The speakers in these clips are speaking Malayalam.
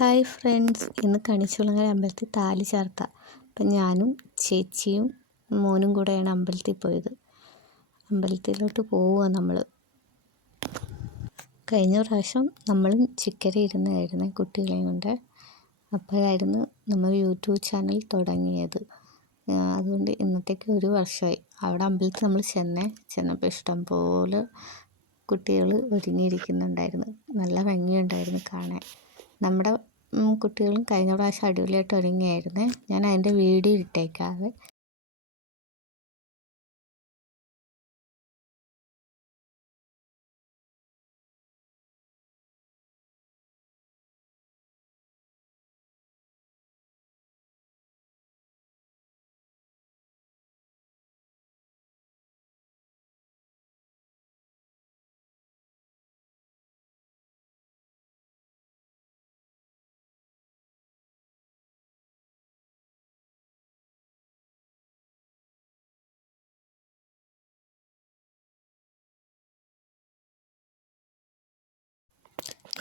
ഹായ് ഫ്രണ്ട്സ്, ഇന്ന് കണിച്ചുളങ്ങര അമ്പലത്തിൽ താലി ചാർത്ത. അപ്പം ഞാനും ചേച്ചിയും മോനും കൂടെയാണ് അമ്പലത്തിൽ പോയത്. അമ്പലത്തിലോട്ട് പോവുക നമ്മൾ. കഴിഞ്ഞ പ്രാവശ്യം നമ്മളും ചിക്കര ഇരുന്നായിരുന്നു കുട്ടികളെയും കൊണ്ട്. അപ്പോഴായിരുന്നു നമ്മൾ യൂട്യൂബ് ചാനൽ തുടങ്ങിയത്. അതുകൊണ്ട് ഇന്നത്തേക്ക് 1 വർഷമായി. അവിടെ അമ്പലത്തിൽ നമ്മൾ ചെന്നപ്പോൾ ഇഷ്ടംപോലെ കുട്ടികൾ ഒരുങ്ങിയിരിക്കുന്നുണ്ടായിരുന്നു. നല്ല ഭംഗിയുണ്ടായിരുന്നു കാണാൻ. നമ്മുടെ കുട്ടികളും കഴിഞ്ഞ പ്രാവശ്യം അടിപൊളിയായിട്ട് ഒരുങ്ങിയായിരുന്നേ. ഞാൻ അതിൻ്റെ വീഡിയോ ഇട്ടേക്കാവേ.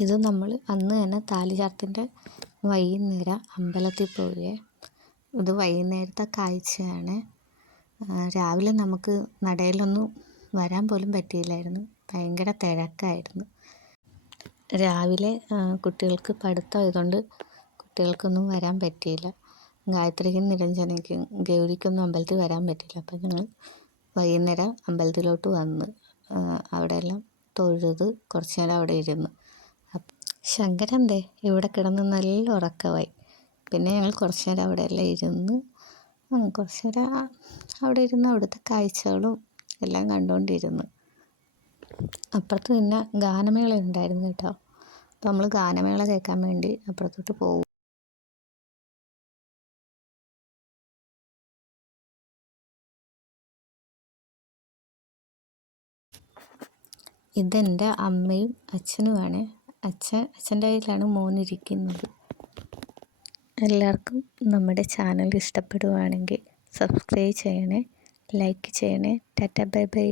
ഇത് നമ്മൾ അന്ന് തന്നെ താലി ചാർത്തിൻ്റെ വൈകുന്നേരം അമ്പലത്തിൽ പോവുകയെ. ഇത് വൈകുന്നേരത്തെ കാഴ്ചയാണ്. രാവിലെ നമുക്ക് നടയിലൊന്നും വരാൻ പോലും പറ്റിയില്ലായിരുന്നു. ഭയങ്കര തിരക്കായിരുന്നു. രാവിലെ കുട്ടികൾക്ക് പഠിത്തം ആയതുകൊണ്ട് കുട്ടികൾക്കൊന്നും വരാൻ പറ്റിയില്ല. ഗായത്രിക്കും നിരഞ്ജനയ്ക്കും ഗൗരിക്കൊന്നും അമ്പലത്തിൽ വരാൻ പറ്റില്ല. അപ്പം ഞങ്ങൾ വൈകുന്നേരം അമ്പലത്തിലോട്ട് വന്ന് അവിടെയെല്ലാം തൊഴുത് കുറച്ച് നേരം അവിടെ ഇരുന്നു. ശങ്കരൻ ദേ ഇവിടെ കിടന്ന് നല്ല ഉറക്കമായി. പിന്നെ ഞങ്ങൾ കുറച്ച് നേരം അവിടെ എല്ലാം ഇരുന്ന് കുറച്ച് നേരം അവിടെ ഇരുന്ന് അവിടുത്തെ കാഴ്ചകളും എല്ലാം കണ്ടുകൊണ്ടിരുന്നു. അപ്പുറത്ത് പിന്നെ ഗാനമേള ഉണ്ടായിരുന്നു കേട്ടോ. അപ്പോൾ നമ്മൾ ഗാനമേള കേൾക്കാൻ വേണ്ടി അപ്പുറത്തോട്ട് പോകും. ഇതെൻ്റെ അമ്മയും അച്ഛനുമാണ്. അച്ഛൻ്റെ കയ്യിലാണ് മോനിരിക്കുന്നത്. എല്ലാവർക്കും നമ്മുടെ ചാനൽ ഇഷ്ടപ്പെടുവാണെങ്കിൽ സബ്സ്ക്രൈബ് ചെയ്യണേ, ലൈക്ക് ചെയ്യണേ. Tata bye bye.